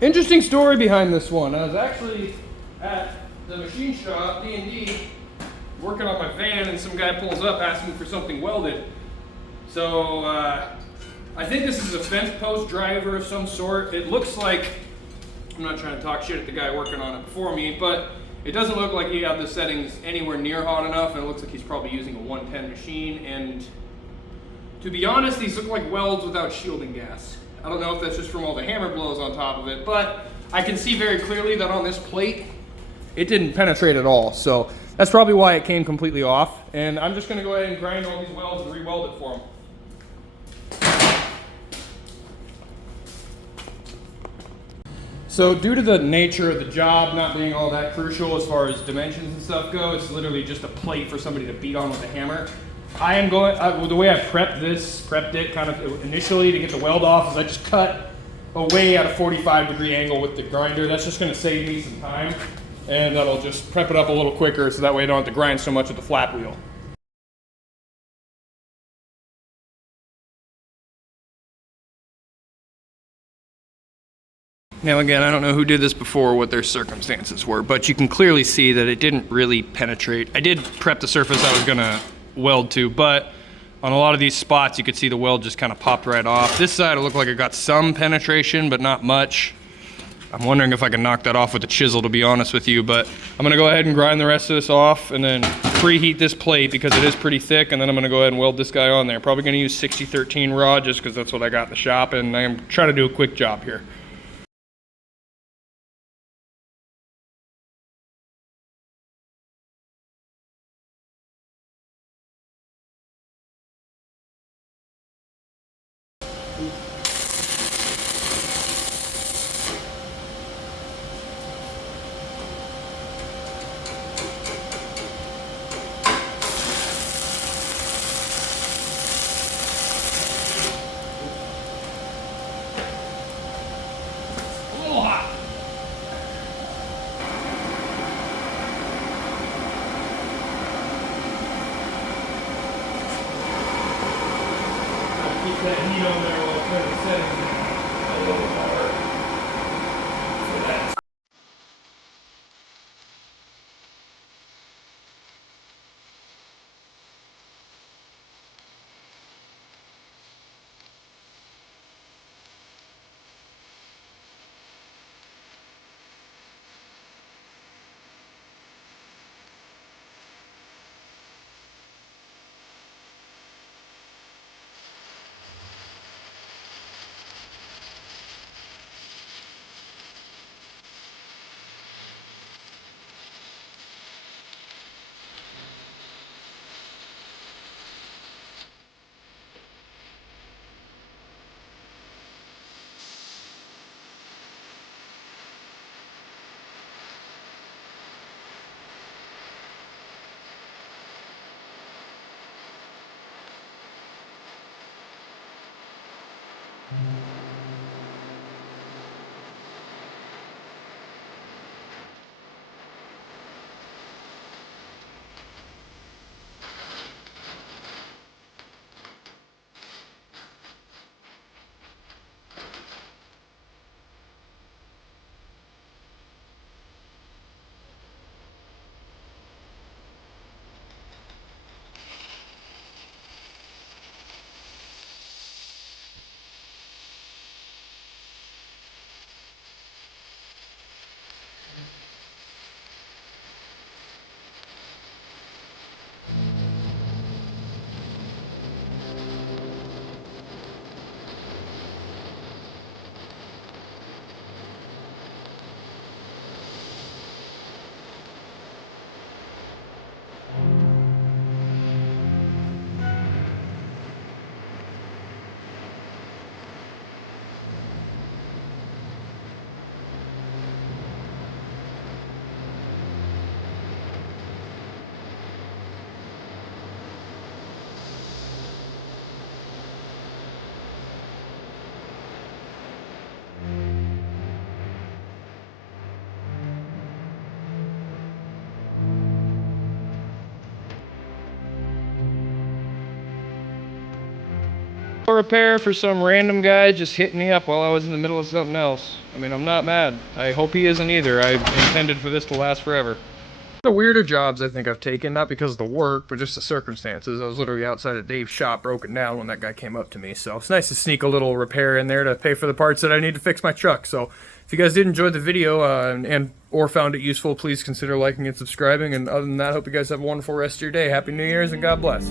Interesting story behind this one. I was actually at the machine shop, D&D, working on my van, and some guy pulls up asking for something welded. So I think this is a fence post driver of some sort. It looks like, I'm not trying to talk shit at the guy working on it before me, but it doesn't look like he had the settings anywhere near hot enough, and it looks like he's probably using a 110 machine. And to be honest, these look like welds without shielding gas. I don't know if that's just from all the hammer blows on top of it, but I can see very clearly that on this plate, it didn't penetrate at all. So that's probably why it came completely off. And I'm just gonna go ahead and grind all these welds and re-weld it for them. So due to the nature of the job not being all that crucial as far as dimensions and stuff go, it's literally just a plate for somebody to beat on with a hammer. I am going, the way I prepped it kind of initially to get the weld off is I just cut away at a 45-degree angle with the grinder. That's just gonna save me some time, and that'll just prep it up a little quicker so that way I don't have to grind so much with the flat wheel. Now again, I don't know who did this before, what their circumstances were, but you can clearly see that it didn't really penetrate. I did prep the surface I was gonna weld to, but on a lot of these spots you could see the weld just kind of popped right off. This side it looked like it got some penetration, but not much. I'm wondering if I can knock that off with a chisel, to be honest with you, but I'm gonna go ahead and grind the rest of this off and then preheat this plate because it is pretty thick, and then I'm gonna go ahead and weld this guy on there. Probably gonna use 6013 rod just because that's what I got in the shop, and I'm trying to do a quick job here. repair for some random guy just hitting me up while I was in the middle of something else. I mean, I'm not mad. I hope he isn't either. I intended for this to last forever. The weirder jobs I think I've taken, not because of the work, but just the circumstances. I was literally outside of Dave's shop broken down when that guy came up to me, so it's nice to sneak a little repair in there to pay for the parts that I need to fix my truck. So if you guys did enjoy the video or found it useful, please consider liking and subscribing. And other than that, I hope you guys have a wonderful rest of your day. Happy New Year's and God bless.